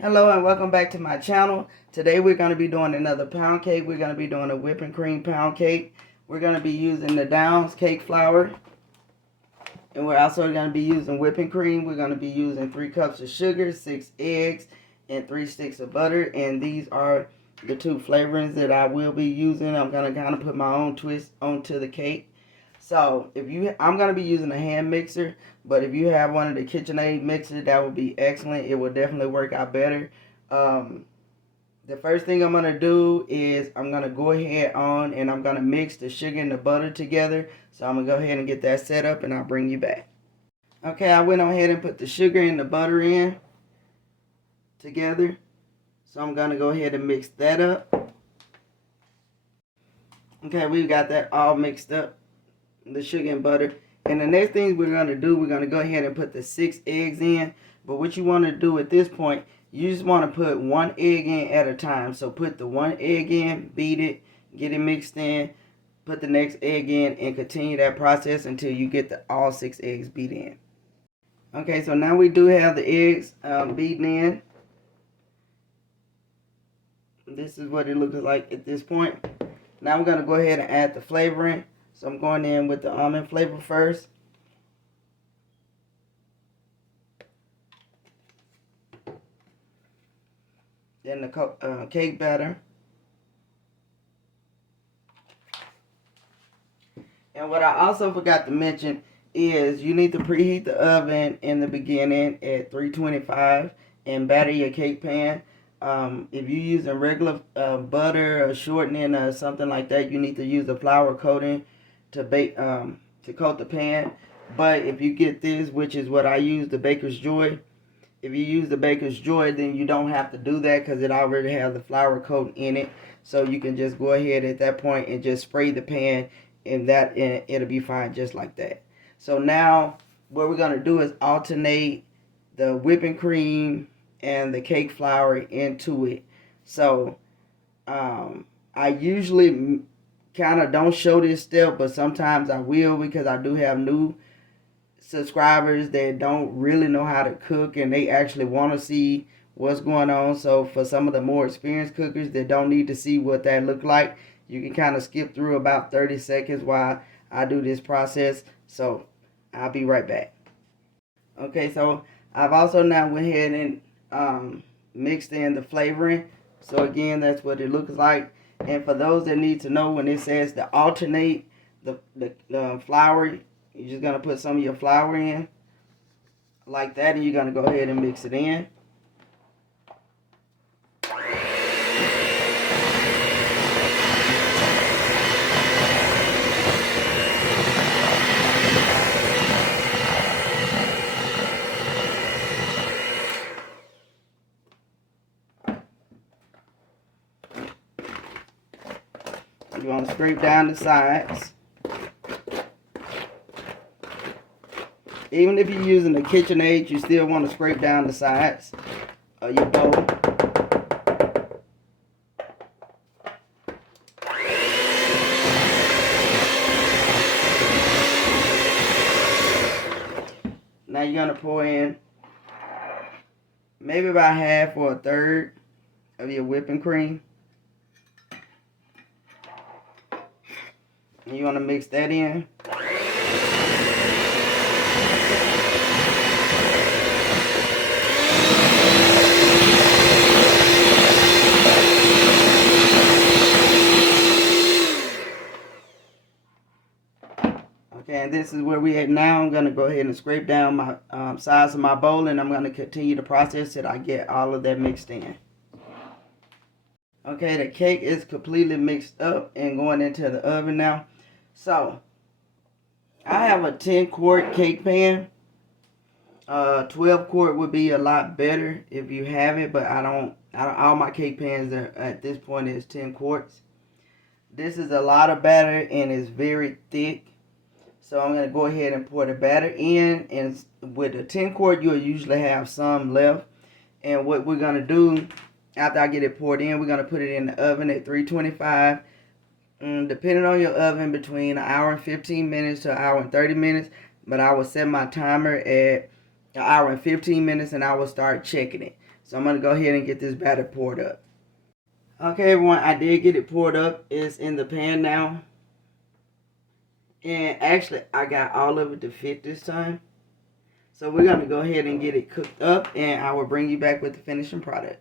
Hello and welcome back to my channel. Today we're going to be doing another pound cake. We're going to be doing a whipping cream pound cake. We're going to be using the Downs cake flour. And we're also going to be using whipping cream. We're going to be using 3 cups of sugar, 6 eggs, and 3 sticks of butter. And these are the 2 flavorings that I will be using. I'm going to kind of put my own twist onto the cake. So I'm going to be using a hand mixer, but if you have one of the KitchenAid mixers, that would be excellent. It will definitely work out better. The first thing I'm going to do is I'm going to go ahead on and I'm going to mix the sugar and the butter together. So I'm going to go ahead and get that set up and I'll bring you back. Okay, I went on ahead and put the sugar and the butter in together. So I'm going to go ahead and mix that up. Okay, we've got that all mixed up, the sugar and butter. And the next thing we're going to do, we're going to go ahead and put the 6 eggs in. But what you want to do at this point, you just want to put 1 egg in at a time. So put the 1 egg in, beat it, get it mixed in, put the next egg in, and continue that process until you get all 6 eggs beat in. Okay, so now we do have the eggs beaten in. This is what it looks like at this point. Now we're going to go ahead and add the flavoring. So I'm going in with the almond flavor first. Then the cake batter. And what I also forgot to mention is you need to preheat the oven in the beginning at 325 and batter your cake pan. If you're using regular butter or shortening or something like that, you need to use a flour coating to bake to coat the pan. But if you get this, which is what I use, the Baker's Joy, if you use the Baker's Joy, then you don't have to do that because it already has the flour coat in it. So you can just go ahead at that point and just spray the pan, and it'll be fine just like that. So now what we're going to do is alternate the whipping cream and the cake flour into it. So I usually kind of don't show this step, but sometimes I will because I do have new subscribers that don't really know how to cook and they actually want to see what's going on. So for some of the more experienced cookers that don't need to see what that look like, you can kind of skip through about 30 seconds while I do this process. So I'll be right back. Okay, so I've also now went ahead and mixed in the flavoring. So again, that's what it looks like. And for those that need to know, when it says to alternate the flour, you're just going to put some of your flour in like that, and you're going to go ahead and mix it in. You want to scrape down the sides. Even if you're using the KitchenAid, you still want to scrape down the sides of your dough. Now you're going to pour in maybe about half or a third of your whipping cream. And you want to mix that in. Okay, and this is where we at now. I'm going to go ahead and scrape down my sides of my bowl, and I'm going to continue the process till I get all of that mixed in. Okay, the cake is completely mixed up and going into the oven now. So, I have a 10-quart cake pan. 12-quart would be a lot better if you have it, but I don't all my cake pans are, at this point is 10 quarts. This is a lot of batter and it's very thick. So I'm going to go ahead and pour the batter in, and with a 10 quart you'll usually have some left. And what we're going to do after I get it poured in, we're going to put it in the oven at 325. Depending on your oven, between an hour and 15 minutes to an hour and 30 minutes. But I will set my timer at an hour and 15 minutes and I will start checking it. So I'm going to go ahead and get this batter poured up. Okay, everyone, I did get it poured up. It's in the pan now. And actually, I got all of it to fit this time. So we're going to go ahead and get it cooked up, and I will bring you back with the finishing product.